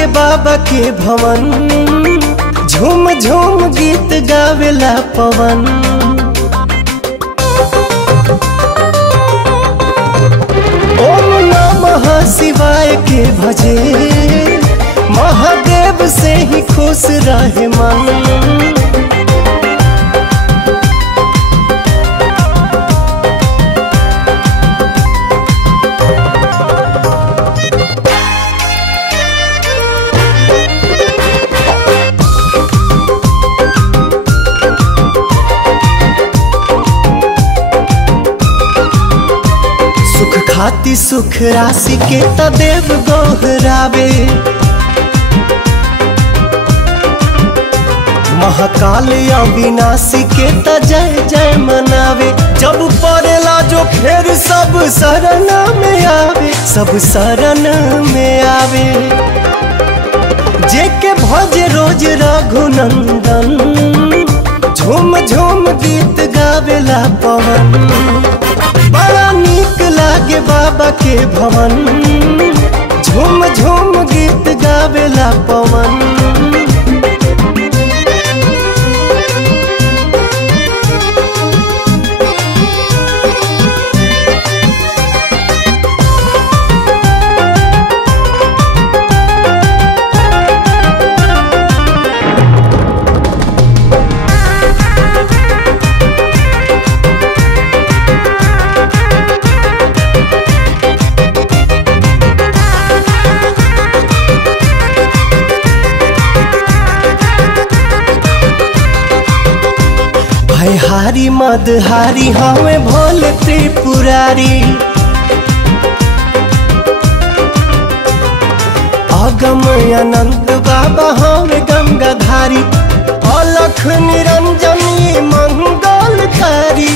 लागे बाबा के भवन, झूम झूम गीत गावेला पवन। ओम नमः शिवाय के भजे, महादेव से ही खुश रहे मन। खाती सुख राशि के तदेव गोहरावे, महाकाल अविनाशी के त जय जय मनावे। जब पड़ेला जो फिर सब शरण में आवे, सब शरण में आवे। जेके भजे रोज रघुनंदन, झूम झूम गीत गावेला पवन। बड़ा नीक लागे बाबा के भवन, झूम झूम गीत गावेला पवन। हारी मदहारी हमें भोले त्रिपुरारी, अगम अनंत बाबा हमें गंगाधारी। अलख निरंजन मंगलकारी,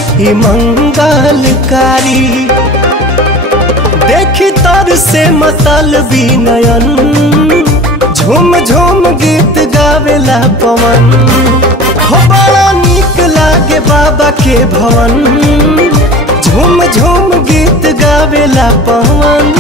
मंगलकारी। देखी तर से मतलबी नयन, झूम झूम गीत गावेला पवन। हो बड़ा नीक लागे बाबा के भवन, झूम झूम गीत गावेला पवन।